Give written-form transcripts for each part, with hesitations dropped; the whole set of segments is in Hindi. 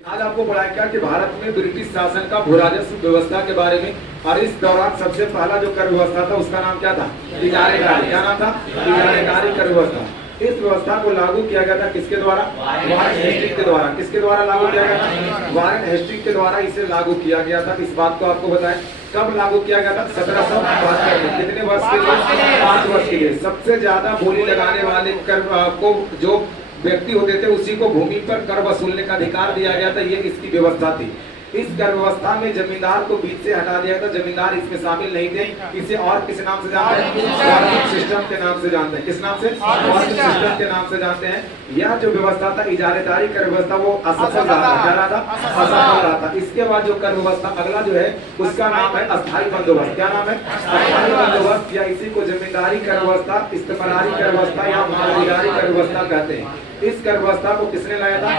आज आपको पढ़ाया क्या कि भारत में ब्रिटिश शासन का भू राजस्व व्यवस्था के बारे में। और इस दौरान सबसे पहला जो कर व्यवस्था था उसका नाम क्या था? इजारेदारी। क्या नाम था? इजारेदारी कर व्यवस्था। इस व्यवस्था को लागू किया गया था किसके द्वारा? वारेन हेस्टिंग के द्वारा। किसके द्वारा लागू किया गया था? वारेन हेस्टिंग के द्वारा इसे लागू किया गया था। इस बात को आपको बताएं कब लागू किया गया था? 1772 में। कितने वर्ष के लिए? 5 वर्ष के लिए। सबसे ज्यादा बोली लगाने वाले कर को जो व्यक्ति होते थे उसी को भूमि पर कर वसूलने का अधिकार दिया गया था। ये इसकी व्यवस्था थी। इस कर व्यवस्था में जमींदार को बीच से हटा दिया था। जमींदार इसमें शामिल नहीं थे। इसे और किस नाम से जानते हैं? वार्षिक सिस्टम के नाम से जानते हैं। किस नाम से? वार्षिक सिस्टम के नाम से जानते हैं। यह जो व्यवस्था था इजारेदारी कर व्यवस्था वो असफल रहा था। क्या रहा था? असफल रहा था। इसके बाद जो कर व्यवस्था अगला जो है उसका नाम है अस्थायी बंदोबस्त। क्या नाम है? अस्थायी बंदोबस्त, या इसी को जमींदारी कर व्यवस्था, इस्तेमारी कर व्यवस्था या मालगारी कर व्यवस्था कहते हैं। इस कर व्यवस्था को किसने लाया था?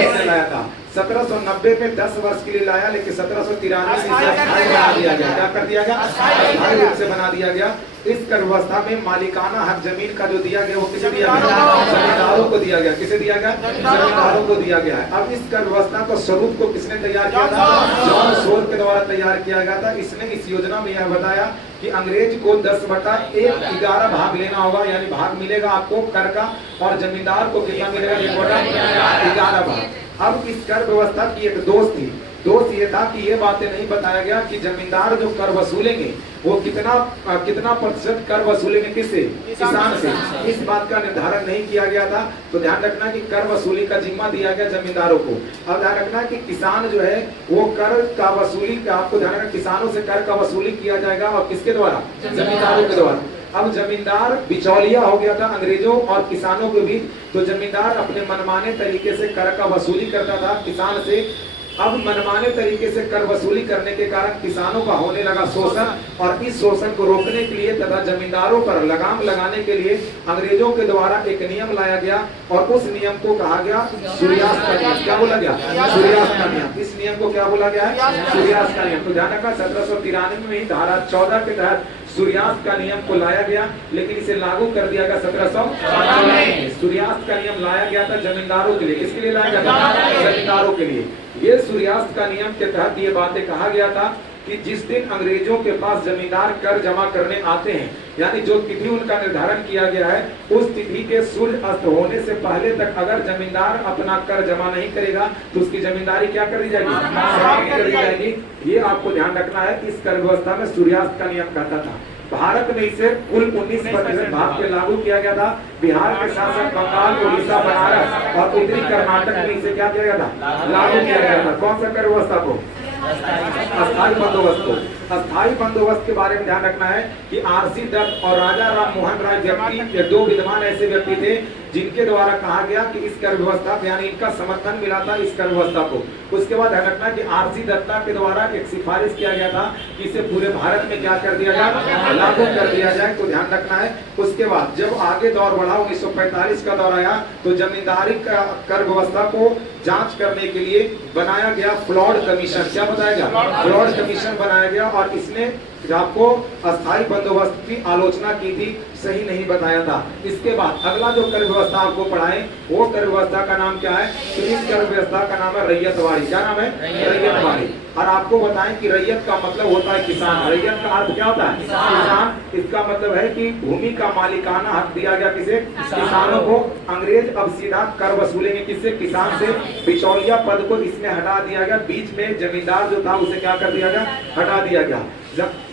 किसने लाया था? 1790 में 10 वर्ष के लिए लाया, लेकिन 1793 में इसे अस्थायी बना दिया गया। क्या कर दिया गया? अस्थायी रूप से बना दिया गया। इस कर व्यवस्था में मालिकाना हक जमीन का जो दिया गया वो किसे दिया गया? जमींदारों को दिया गया। किसे दिया गया? जमींदारों को दिया गया है। अब इस कर व्यवस्था को स्वरूप को किसने तैयार किया था? जॉन सोल के द्वारा तैयार किया गया था। इसने इस योजना में यह बताया कि अंग्रेज को 10/1/11 भाग लेना होगा, यानी भाग मिलेगा आपको कर का, और जमींदार को कितना मिलेगा? 11 भाग। अब इस कर व्यवस्था की एक दोष थी। दोष ये था कि ये बातें नहीं बताया गया कि जमींदार जो कर वसूलेंगे वो कितना प्रतिशत कर वसूलेंगे? किससे? किसान से। इस बात का निर्धारण नहीं किया गया था। तो ध्यान रखना कि कर वसूली का जिम्मा दिया गया जमींदारों को। अब ध्यान रखना कि किसान जो है वो कर का वसूली का, आपको ध्यान रखना किसानों से कर का वसूली किया जाएगा। और किसके द्वारा? जमींदारों के द्वारा। अब जमींदार बिचौलिया हो गया था अंग्रेजों और किसानों के बीच। तो जमींदार अपने मनमाने तरीके से कर का वसूली करता था किसान से। अब मनमाने तरीके से कर वसूली करने के कारण किसानों का होने लगा शोषण, और इस शोषण को रोकने के लिए तथा जमींदारों पर लगाम लगाने के लिए अंग्रेजों के द्वारा एक नियम लाया गया, और उस नियम को कहा गया सूर्यास्त का नियम। क्या बोला गया? सूर्यास्त का नियम। इस नियम को क्या बोला गया है? सूर्यास्त का नियम। तो ध्यान रखा 1793 में ही धारा 14 के तहत सूर्यास्त का नियम को लाया गया, लेकिन इसे लागू कर दिया गया 1792 में। सूर्यास्त का नियम लाया गया था जमींदारों के लिए। किसके लिए लाया गया था? जमींदारों के लिए। ये सूर्यास्त का नियम के तहत ये बातें कहा गया था कि जिस दिन अंग्रेजों के पास जमींदार कर जमा करने आते हैं, यानी जो तिथि उनका निर्धारण किया गया है, उस तिथि के सूर्य अस्त होने से पहले तक अगर जमींदार अपना कर जमा नहीं करेगा तो उसकी जमींदारी क्या कर दी जाएगी? समाप्त कर दी जाएगी। ये आपको ध्यान रखना है। इस कर व्यवस्था में सूर्यास्त का नियम कहता था। भारत में इसे कुल 19% भाग पे लागू किया गया था। बिहार के साथ साथ बंगाल, उड़ीसा, बनारस और उत्तरी कर्नाटक में इसे क्या किया गया था? लागू किया गया था। कौन सा कर व्यवस्था को? अस्थायी बंदोबस्त को। अस्थायी बंदोबस्त के बारे में ध्यान रखना है कि आरसी दत्त और राजा राम मोहन राय व्यक्ति, दो विद्वान ऐसे व्यक्ति थे जिनके द्वारा कहा गया कि इस कर व्यवस्था, यानी इनका समर्थन मिला था इस कर व्यवस्था को। उसके बाद ध्यान रखना कि आरसी दत्ता के द्वारा एक सिफारिश किया गया था कि इसे पूरे भारत में क्या कर दिया जाए? लागू कर दिया जाए। तो ध्यान रखना है। उसके बाद जब आगे दौर बढ़ा, 1945 का दौर आया, तो जमींदारी का कर व्यवस्था को जांच करने के लिए बनाया गया फ्लॉड कमीशन। क्या बताया गया? फ्लॉड कमीशन बनाया गया, और इसने आपको अस्थायी बंदोबस्त की आलोचना की थी, सही नहीं बताया था। इसके बाद अगला जो कर व्यवस्था आपको पढ़ाएं वो कर व्यवस्था का नाम क्या है? तो इस कर व्यवस्था का नाम है रैयतवाड़ी। क्या नाम है? रैयतवाड़ी। और आपको बताएं कि रैयत का मतलब होता है किसान। रैयत का अर्थ क्या होता है? किसान। इसका मतलब है कि भूमि का मालिकाना हक दिया गया किसे? किसानों को। अंग्रेज अब सीधा कर वसूलेंगे किससे? किसान से। बिचौलिया पद को इसमें हटा दिया गया। बीच में जमींदार जो था उसे क्या कर दिया गया? हटा दिया गया।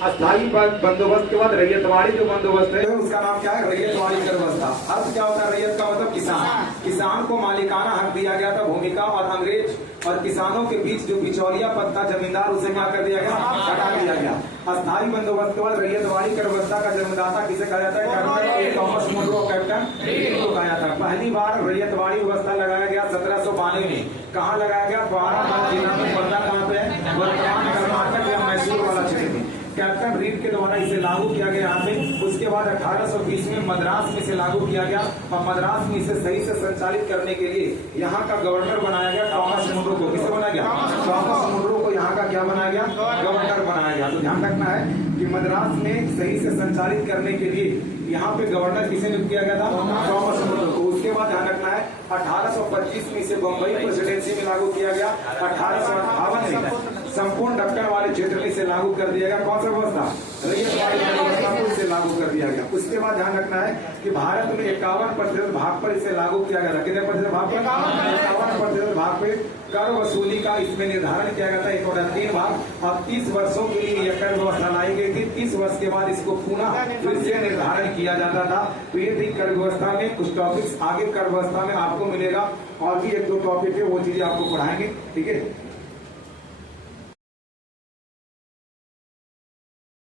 अस्थायी बंदोबस्त के बाद रैयतवाड़ी जो बंदोबस्त है उसका नाम क्या है? रैयतवाड़ी कर व्यवस्था। अर्थ क्या होता है? रैयत का मतलब किसान। किसान को मालिकाना हक दिया गया था भूमि का, और अंग्रेज और किसानों के बीच जो बिचौलिया पद था जमींदार उसे क्या कर दिया गया? हटा दिया गया। अस्थायी बंदोबस्त के बाद रैयतवाड़ी कर व्यवस्था का जन्मदाता किसे कहा जाता है? Captain Thomas Munro, captain Reid को कहा जाता है। पहली बार रैयतवाड़ी व्यवस्था लगाया गया 1792 में। कहाँ लगाया गया? बाराबंकी जिला में। पड़ता कहाँ पे? वर्तमान कर्नाटक या मैसूर वाला क्षेत्र। कैप्टन रीड के द्वारा इसे लागू किया गया यहाँ पे। उसके बाद 1820 में मद्रास में इसे लागू किया गया, और मद्रास में इसे सही से संचालित करने के लिए यहाँ का गवर्नर बनाया गया थॉमस मुनरो को। किसे बनाया गया? थॉमस मुनरो को यहाँ का क्या बनाया गया? गवर्नर बनाया गया। तो ध्यान रखना है कि मद्रास में सही से संचालित करने के लिए यहाँ पे गवर्नर किसे नियुक्त किया गया था? थॉमस मुनरो को। उसके बाद ध्यान रखना है 1825 में इसे बम्बई प्रेसिडेंसी में लागू किया गया। 1858 में संपूर्ण दक्कन वाले क्षेत्र में इसे लागू कर दिया गया। कौन सा व्यवस्था? रैयतवाड़ी व्यवस्था को इसे लागू कर दिया गया। उसके बाद ध्यान रखना है कि भारत में 51% भाग पर इसे लागू किया गया था। कितने प्रतिशत भाग पर? 51% भाग पे कर वसूली का इसमें निर्धारण किया गया था। एक और 3 भाग और 30 वर्षों के लिए यह कर व्यवस्था लाई गई थी। 30 वर्ष के बाद इसको पुनः फिर से निर्धारण किया जाता था। तो ये थी कर व्यवस्था में कुछ टॉपिक्स। आगे कर व्यवस्था में आपको मिलेगा और भी 1-2 टॉपिक है, वो चीजें आपको पढ़ाएंगे। ठीक है।